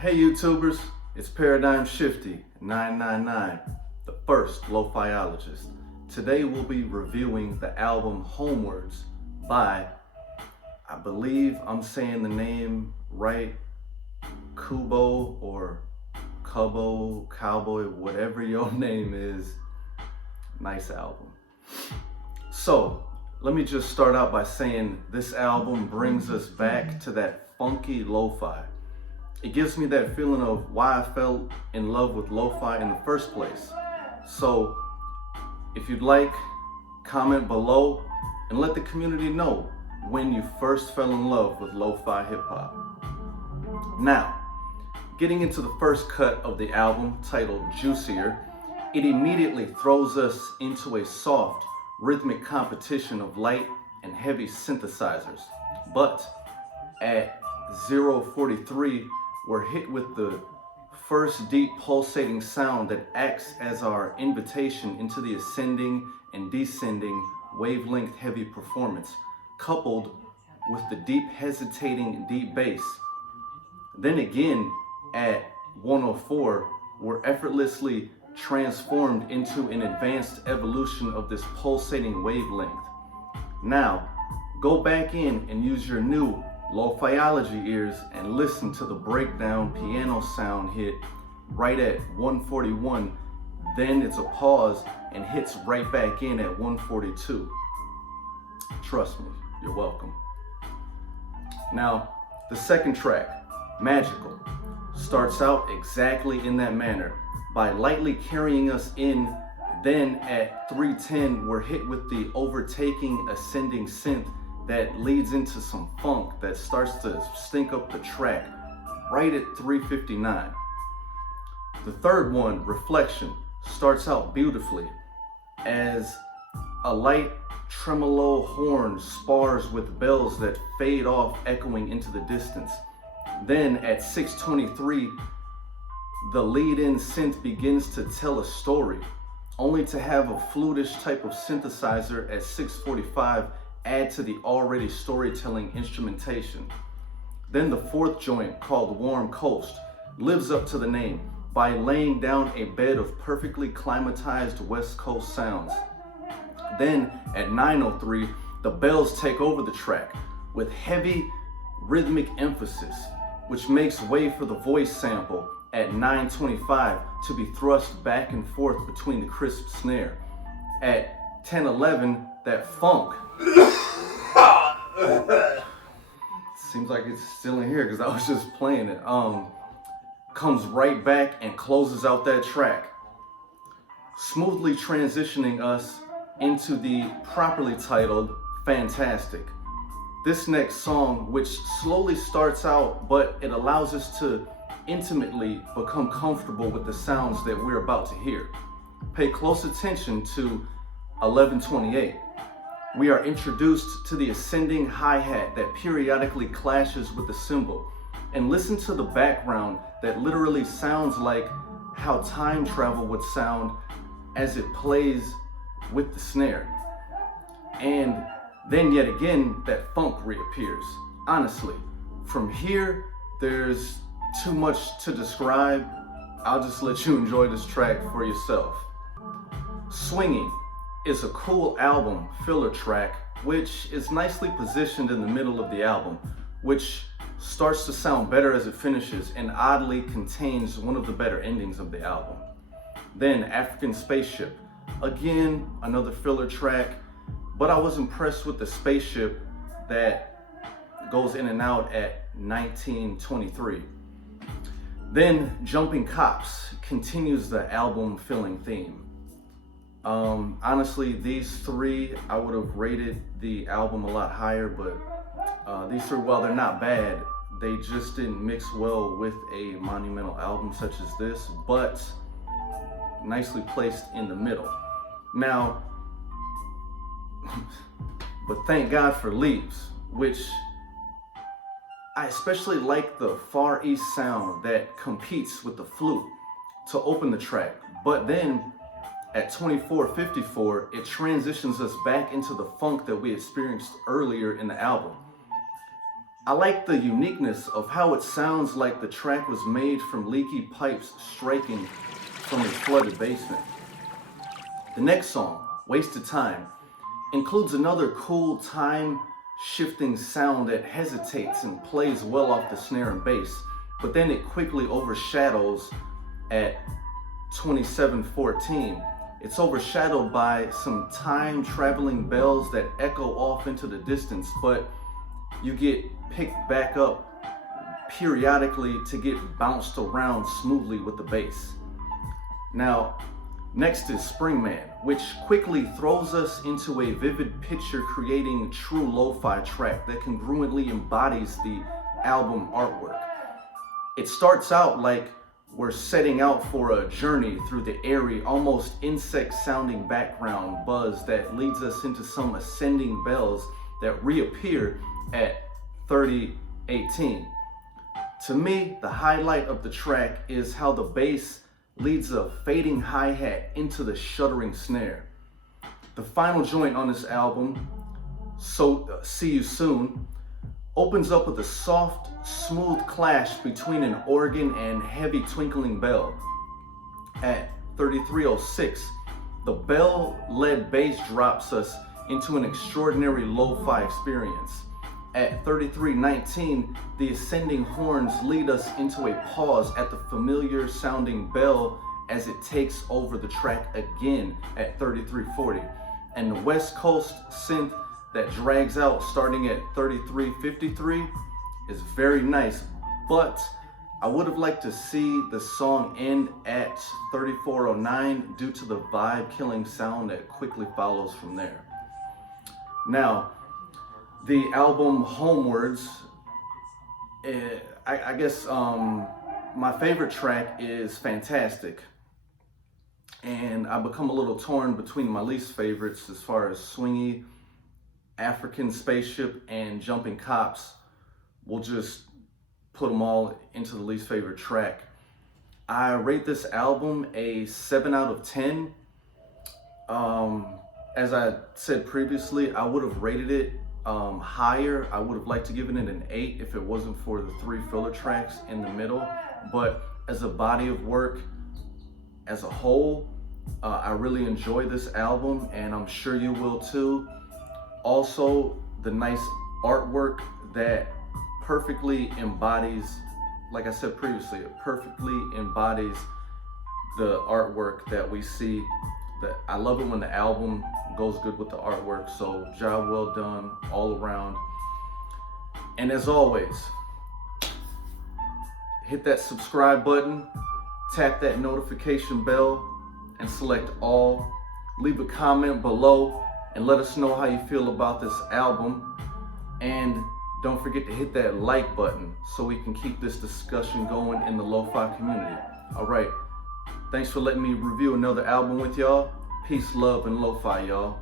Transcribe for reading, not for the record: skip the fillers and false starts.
Hey YouTubers, it's Paradigm Shifty 999, the first LoFiologist. Today we'll be reviewing the album Homewards by, I believe I'm saying the name right, Coubo or Coubo, Cowboy, whatever your name is. Nice album. So, let me just start out by saying this album brings us back to that funky lo-fi. It gives me that feeling of why I fell in love with lo-fi in the first place. So, if you'd like, comment below and let the community know when you first fell in love with lo-fi hip-hop. Now, getting into the first cut of the album titled Juicier, it immediately throws us into a soft, rhythmic competition of light and heavy synthesizers. But at 0:43, we're hit with the first deep pulsating sound that acts as our invitation into the ascending and descending wavelength heavy performance, coupled with the deep hesitating deep bass. Then again at 1:04, we're effortlessly transformed into an advanced evolution of this pulsating wavelength. Now, go back in and use your new LoFiology ears and listen to the breakdown piano sound hit right at 1:41. Then it's a pause and hits right back in at 1:42. Trust me, you're welcome. Now, the second track, Magical, starts out exactly in that manner by lightly carrying us in. Then at 3:10, we're hit with the overtaking ascending synth that leads into some funk that starts to stink up the track right at 3:59. The third one, Reflection, starts out beautifully as a light tremolo horn spars with bells that fade off, echoing into the distance. Then at 6:23, the lead-in synth begins to tell a story, only to have a flutish type of synthesizer at 6:45 add to the already storytelling instrumentation. Then the fourth joint, called Warm Coast, lives up to the name by laying down a bed of perfectly climatized West Coast sounds. Then at 9:03, the bells take over the track with heavy rhythmic emphasis, which makes way for the voice sample at 9:25 to be thrust back and forth between the crisp snare. At 10:11, that funk, seems like it's still in here because I was just playing it, comes right back and closes out that track, smoothly transitioning us into the properly titled Fantastic. This next song, which slowly starts out, but it allows us to intimately become comfortable with the sounds that we're about to hear. Pay close attention to 11:28. We are introduced to the ascending hi-hat that periodically clashes with the cymbal, and listen to the background that literally sounds like how time travel would sound as it plays with the snare. And then yet again, that funk reappears. Honestly, from here, there's too much to describe. I'll just let you enjoy this track for yourself. Swingy is a cool album filler track, which is nicely positioned in the middle of the album, which starts to sound better as it finishes and oddly contains one of the better endings of the album. Then African Spaceship, again, another filler track, but I was impressed with the Spaceship that goes in and out at 19:23. Then Jumping Cops continues the album filling theme. Honestly, these three, I would have rated the album a lot higher, but these three, while they're not bad, they just didn't mix well with a monumental album such as this, but nicely placed in the middle. Now, but thank God for Leaves, which I especially like the Far East sound that competes with the flute to open the track. But then at 24:54, it transitions us back into the funk that we experienced earlier in the album. I like the uniqueness of how it sounds like the track was made from leaky pipes striking from a flooded basement. The next song, Wasted Time, includes another cool time-shifting sound that hesitates and plays well off the snare and bass, but then it quickly overshadows at 27:14. It's overshadowed by some time-traveling bells that echo off into the distance, but you get picked back up periodically to get bounced around smoothly with the bass. Now, next is Springman, which quickly throws us into a vivid picture creating true lo-fi track that congruently embodies the album artwork. It starts out like we're setting out for a journey through the airy, almost insect-sounding background buzz that leads us into some ascending bells that reappear at 30:18. To me, the highlight of the track is how the bass leads a fading hi-hat into the shuddering snare. The final joint on this album, See You Soon, opens up with a soft, smooth clash between an organ and heavy twinkling bell. At 33:06, the bell-led bass drops us into an extraordinary lo-fi experience. At 33:19, the ascending horns lead us into a pause at the familiar sounding bell as it takes over the track again at 33:40. And the West Coast synth that drags out starting at 33:53 is very nice, but I would have liked to see the song end at 34:09 due to the vibe-killing sound that quickly follows from there. Now, the album Homewards, I guess my favorite track is Fantastic. And I become a little torn between my least favorites as far as Swingy, African Spaceship, and Jumping Cops. We'll just put them all into the least favorite track. I rate this album a 7 out of 10. As I said previously, I would have rated it higher. I would have liked to give it an 8 if it wasn't for the 3 filler tracks in the middle. But as a body of work, as a whole, I really enjoy this album, and I'm sure you will too. Also, the nice artwork that perfectly embodies, like I said previously, it perfectly embodies the artwork that we see. I love it when the album goes good with the artwork, so job well done all around. And as always, hit that subscribe button, tap that notification bell, and select all. Leave a comment below and let us know how you feel about this album. And don't forget to hit that like button so we can keep this discussion going in the lo-fi community. All right. Thanks for letting me review another album with y'all. Peace, love, and lo-fi, y'all.